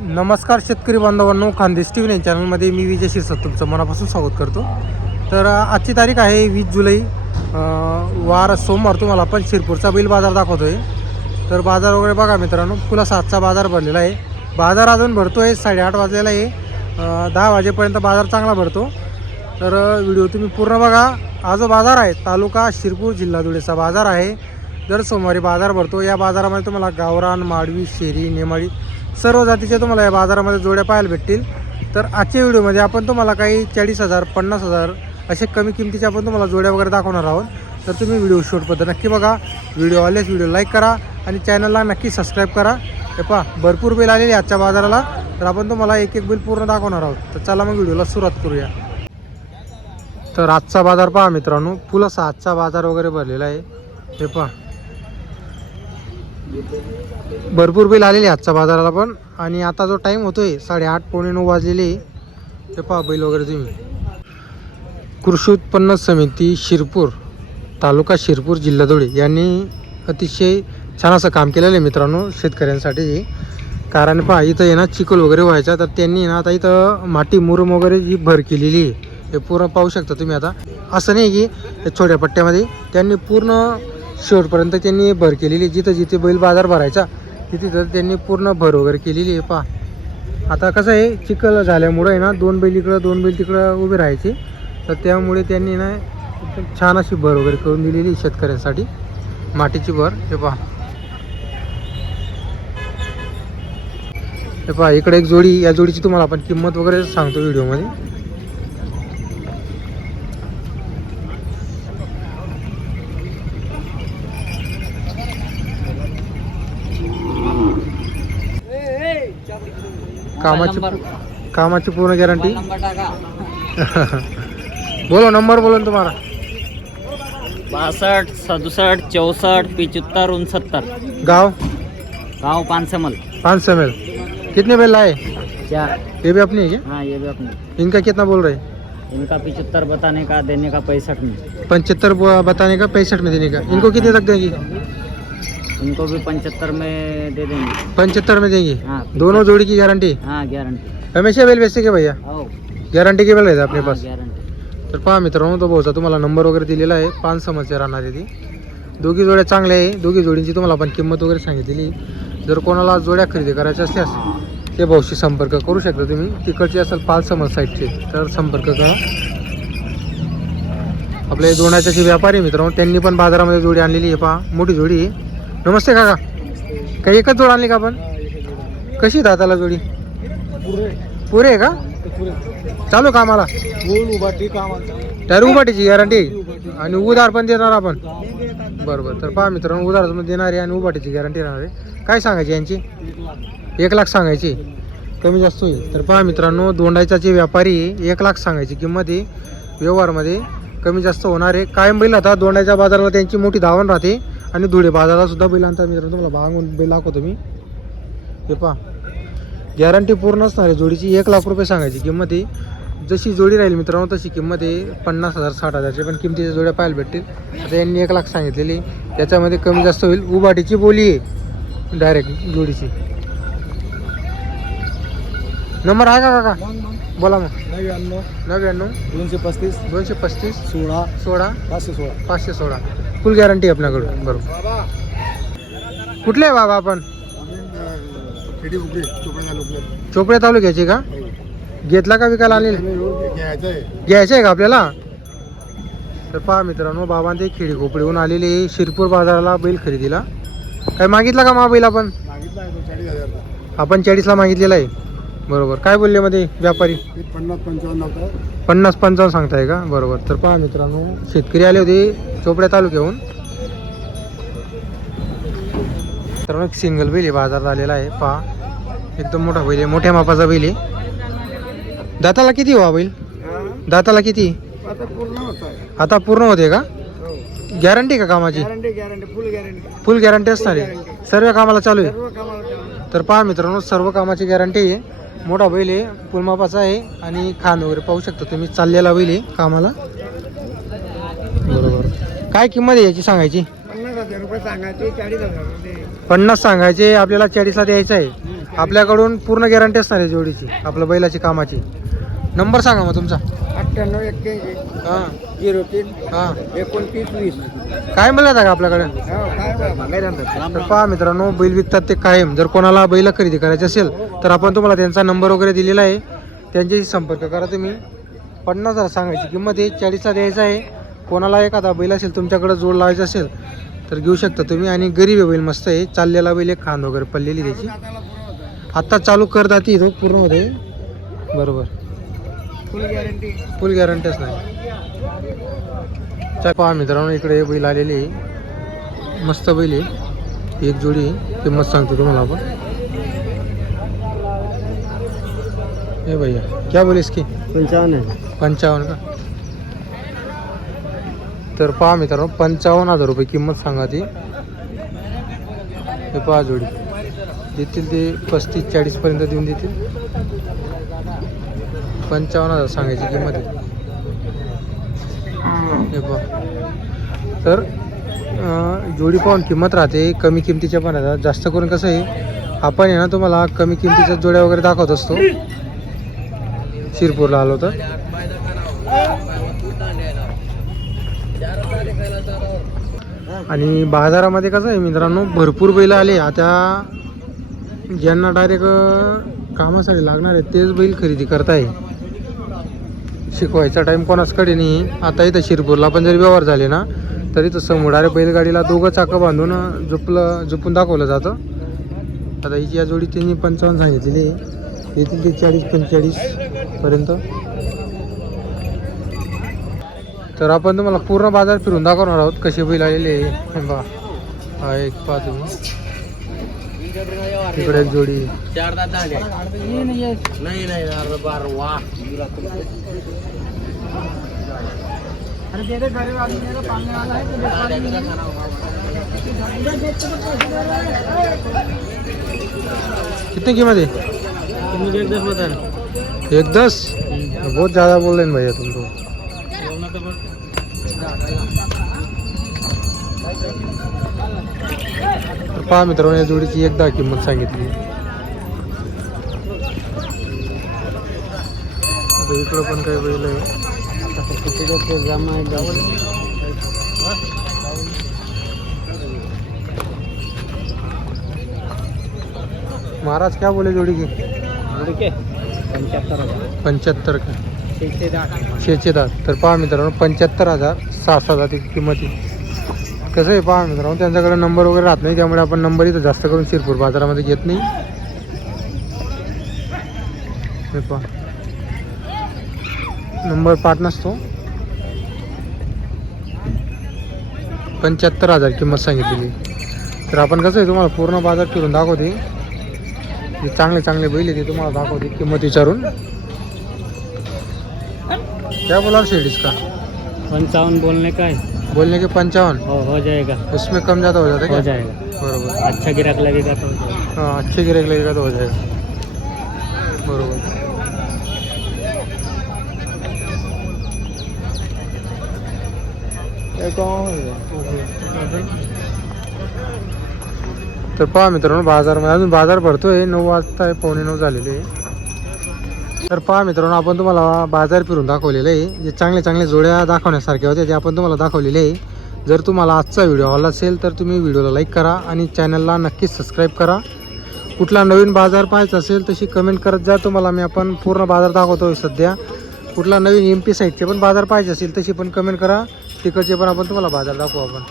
नमस्कार शेतकरी बांधवांनो, खानदेश टीव्ही 9 चॅनलमध्ये मी विजय शिरसाट तुमचं मनापासून स्वागत करतो. तर आजची तारीख आहे 20 जुलै, वार सोमवार. तुम्हाला आपण शिरपूरचा बैल बाजार दाखवतो आहे. तर बाजार वगैरे बघा मित्रांनो, फुला 7चा बाजार भरलेला आहे. बाजार अजून भरतो आहे, 8:30 वाजलेला आहे. 10 वाजेपर्यंत बाजार चांगला भरतो. तर व्हिडिओ तुम्ही पूर्ण बघा. हा जो बाजार आहे तालुका शिरपूर जिल्हा धुळेचा बाजार आहे. दर सोमवारी बाजार भरतो. या बाजारामध्ये तुम्हाला गावरान, माडवी, शेरी, नेमाळी सर्व जातीचे तुम्हाला या बाजारामध्ये जोड्या पाहायला भेटतील. तर आजच्या व्हिडिओमध्ये आपण तुम्हाला काही 40,000 50,000 असे कमी किमतीचे आपण तुम्हाला जोड्या वगैरे दाखवणार आहोत. तर तुम्ही व्हिडिओ शॉर्टपर्यंत नक्की बघा. व्हिडिओ आल्यास व्हिडिओ लाईक करा आणि चॅनलला नक्की सबस्क्राईब करा. हे पहा भरपूर बैल आलेले आजच्या बाजाराला. तर आपण तुम्हाला एक एक बैल पूर्ण दाखवणार आहोत. तर चला मग व्हिडिओला सुरुवात करूया. तर आजचा बाजार पहा मित्रांनो, फुलं 7चा बाजार वगैरे भरलेला आहे. हे पहा भरपूर बैल आलेले आजच्या बाजाराला पण. आणि आता जो टाईम होतोय 8:30 पावणे 9 वाजलेले. हे पहा बैल वगैरे तुम्ही. कृषी उत्पन्न समिती शिरपूर, तालुका शिरपूर, जिल्हा धुळे यांनी अतिशय छान असं काम केलेलं आहे मित्रांनो शेतकऱ्यांसाठी. कारण पहा इथं आहे ना चिखल वगैरे व्हायचा, तर त्यांनी ना आता इथं माती मुरुम वगैरे जी भर केलेली आहे. हे पूर्ण पाहू शकता तुम्ही. आता असं नाही की छोट्या पट्ट्यामध्ये, त्यांनी पूर्ण शेवटपर्यंत त्यांनी भर केलेली. जिथं जिथे बैल बाजार भरायचा तिथे तर त्यांनी पूर्ण भर वगैरे केलेली आहे. पहा आता कसं आहे, चिखल झाल्यामुळं आहे ना 2 बैल इकडं 2 बैल तिकडं उभे राहायचे. तर त्यामुळे त्यांनी ना छान अशी भर वगैरे करून दिलेली शेतकऱ्यांसाठी, मातीची भर. हे पहा, हे पहा इकडे एक जोडी. या जोडीची तुम्हाला आपण किंमत वगैरे सांगतो व्हिडिओमध्ये. कामाची पूर्ण गॅरंटी. बोलो नंबर बोलो तुम्हारा. 62 67 64 75 69. गाँव गाँव 5 मल. 500 ml. कितने बैल लाए? 4. ये भी अपनी है क्या? हाँ ये भी अपने. इनका कितना बोल रहे? इनका 75 बताने का, देने का 65 में. 75 बताने का, 65 में देने का. इनको कितने तक देंगी? इनको भी 75 में दे देंगे. 75 में देंगी. हाँ दोनों जोड़ी की गारंटी. हाँ गारंटी. हमेशा बैल बेचते के भैया? हो गॅरंटी के बैल रहते आपके पास? गारंटी. तर पहा मित्रांनो, तो भाऊचा तुम्हाला नंबर वगैरे दिलेला आहे. 5 समस्या राहणार आहे ती. दोघी जोड्या चांगल्या आहे. दोघी जोडींची तुम्हाला आपण किंमत वगैरे सांगितलेली. जर कोणाला जोड्या खरेदी करायच्या असल्यास ते भाऊशी संपर्क करू शकता तुम्ही. तिकडचे असेल 5 समज साईडचे तर संपर्क करा. आपले दोनाच्याचे व्यापारी मित्रांनो, त्यांनी पण बाजारामध्ये जोडी आणलेली आहे. पहा मोठी जोडी आहे. नमस्ते काका, काही एकच जोड आणली का आपण? कशी दाताला जोडी? पुरे आहे का? चालू कामाला तर उभाटीची गॅरंटी आणि उधार पण देणार आपण. बरोबर. तर पहा मित्रांनो, उधार देणार आहे आणि उभाटीची गॅरंटी राहणार आहे. काय सांगायची यांची? 1 लाख सांगायची. कमी जास्त होईल. तर पहा मित्रांनो, दोंडायचाचे व्यापारी 1 लाख सांगायची किंमत आहे. व्यवहारमध्ये कमी जास्त होणार आहे. कायम बैल आता दोंडायच्या बाजाराला त्यांची मोठी धावण राहते आणि धुळे बाजाराला सुद्धा बैल आणतात मित्रांनो. तुम्हाला भांगून बैल दाखवतो मी. हे पहा गॅरंटी पूर्ण असणार आहे जोडीची. 1 लाख रुपये सांगायची किंमत आहे. जशी जोडी राहील मित्रांनो तशी किंमत आहे. 50,000 60,000चे पण किमतीच्या जोड्या पाहायला भेटतील. आता यांनी 1 लाख सांगितलेली, त्याच्यामध्ये कमी जास्त होईल. उभाटीची बोली आहे डायरेक्ट जोडीची. नंबर आहे का काका? बोला मग. 99 235 235 16 16 516. 516. फुल गॅरंटी आपल्याकडून. बरोबर. कुठले आहे बाबा आपण? चोपड्या तालुक्याची का? घेतला का विकायला आलेला? घ्यायचं आहे का आपल्याला? तर पहा मित्रांनो, बाबा ते खेडी खोपडीहून आलेले शिरपूर बाजाराला बैल खरेदीला. काय मागितला का मा बैल आपण? 40ला मागितलेला आहे. बरोबर. काय बोलले मध्ये व्यापारी? 50-55 सांगताय का? बरोबर. तर पहा मित्रांनो, शेतकरी आले होते चोपड्या तालुक्याहून. तर एक सिंगल बैल आहे बाजारात आलेला आहे. पहा एकदम मोठा बैल आहे, मोठ्या मापाचा बैल आहे. दाताला किती व्हा बैल? दाताला किती? आता पूर्ण होते का? गॅरंटी का कामाची? फुल गॅरंटी असणार आहे. सर्व कामाला चालू आहे. तर पहा मित्रांनो, सर्व कामाची गॅरंटी आहे. मोठा बैल आहे, फुल मापाचा आहे आणि खान वगैरे पाहू शकता तुम्ही. चाललेला बैल आहे कामाला. बरोबर. काय किंमत आहे याची सांगायची? 50,000 रुपये सांगायचे, 40,000 रुपये 50 सांगायचे, आपल्याला 40ला द्यायचं आहे. आपल्याकडून पूर्ण गॅरंटी असणार आहे जोडीची, आपल्या बैलाची कामाची. नंबर सांगा मग तुमचा. 9881 हां 03 हां 2920. काय मिळत आहे का आपल्याकडे? तर पहा मित्रांनो, बैल विकतात ते कायम. जर कोणाला बैल खरेदी करायची असेल तर आपण तुम्हाला त्यांचा नंबर वगैरे दिलेला आहे, त्यांच्याशी संपर्क करा तुम्ही. 50,000 सांगायची किंमत आहे, 40ला द्यायचा आहे. कोणाला एखादा बैल असेल तुमच्याकडे जोड लावायचा असेल तर घेऊ शकता तुम्ही. आणि गरीब आहे बैल, मस्त आहे, चाललेला बैल, एक खांद वगैरे पडलेली त्याची. आत्ता चालू करतात तो पूर्ण होते बरोबर, फुल गॅरंटीच नाही. चल पहा मित्रांनो, इकडे बैल आलेली आहे, मस्त बैल आहे, एक जोडी आहे. किंमत सांगतो तुम्हाला आपण. ए भैया क्या बोले इसकी? 55 का? तर पहा मित्रांनो, 55,000 रुपये किंमत सांगा ती. हे पहा जोडी देतील ते 35-40 पर्यंत देऊन देतील. 55,000 सांगायची किंमत आहे. हे पहा, तर जोडी पाहून किंमत राहते, कमी किमतीच्या पण राहतात. जास्त करून कसं आहे, आपण आहे ना तुम्हाला कमी किमतीच्या जोड्या वगैरे दाखवत असतो. शिरपूरला आलो तर आणि बाजारामध्ये कसं आहे मित्रांनो, भरपूर बैल आले. आता ज्यांना डायरेक्ट कामासाठी लागणार आहे तेच बैल खरेदी करताय. शिकवायचा टाईम कोणाचकडे नाही. आता इथं शिरपूरला पण जरी व्यवहार झाले ना तरी तर समोर बैलगाडीला 2 चाकं बांधून झुपून दाखवलं जातं. आता हिची या जोडी त्यांनी 55 सांगितलेली आहे, येतील ते 40-45 पर्यंत. तर आपण तुम्हाला पूर्ण बाजार फिरून दाखवणार आहोत कसे बैल आलेले आहे. बा हा एक पहा तुम्ही, इकडे एक जोडी. कितने कीमत है? 110 बहुत ज़्यादा बोल रहे हैं भैया तुम तो. पहा मित्रांनो, या जोडीची 10 किंमत सांगितली. इकडं पण काही बैल आहे. महाराज क्या बोले जोड़ी की? 75 का 610. तर पहा मित्रांनो, 75,000 6,000 ती किंमत आहे. कसं आहे पहा मित्रांनो, त्यांच्याकडे नंबर वगैरे राहत नाही, त्यामुळे आपण नंबर इथं जास्त करून शिरपूर बाजारामध्ये घेत नाही. हे पहा, नंबर पाठ नसतो. 75,000 किंमत सांगितलेली. तर आपण कसं आहे तुम्हाला पूर्ण बाजार फिरून दाखवते, जे चांगले चांगले बैल आहे ते तुम्हाला दाखवते किंमत विचारून. क्या बोला शेड इसका? 55 बोलने का है, बोलने के 55 हो जाएगा, उसमें कम ज़्यादा हो जाता है हो क्या? जाएगा. बरोबर. अच्छा गिराक लगेगा तो हो जाएगा. हाँ, अच्छे गिराईक लगेगा तो हो जाएगा. बरोबर. तर पहा मित्रांनो, बाजारमध्ये अजून बाजार भरतोय, 9 वाजता 8:45 झालेले आहे. तर पहा मित्रांनो, आपण तुम्हाला बाजार फिरून दाखवलेलं आहे. जे चांगले चांगले जोड्या दाखवण्यासारख्या होत्या ते आपण तुम्हाला दाखवलेले आहे. जर तुम्हाला आजचा व्हिडिओ आवडला असेल तर तुम्ही व्हिडिओला लाईक करा आणि चॅनलला नक्कीच सबस्क्राईब करा. कुठला नवीन बाजार पाहायचा असेल तशी कमेंट करत जा. तुम्हाला मी आपण पूर्ण बाजार दाखवतो सध्या. कुठला नवीन MP साईडचे पण बाजार पाहिजे असेल तशी पण कमेंट करा, तिकडचे पण आपण तुम्हाला बाजार दाखवू आपण.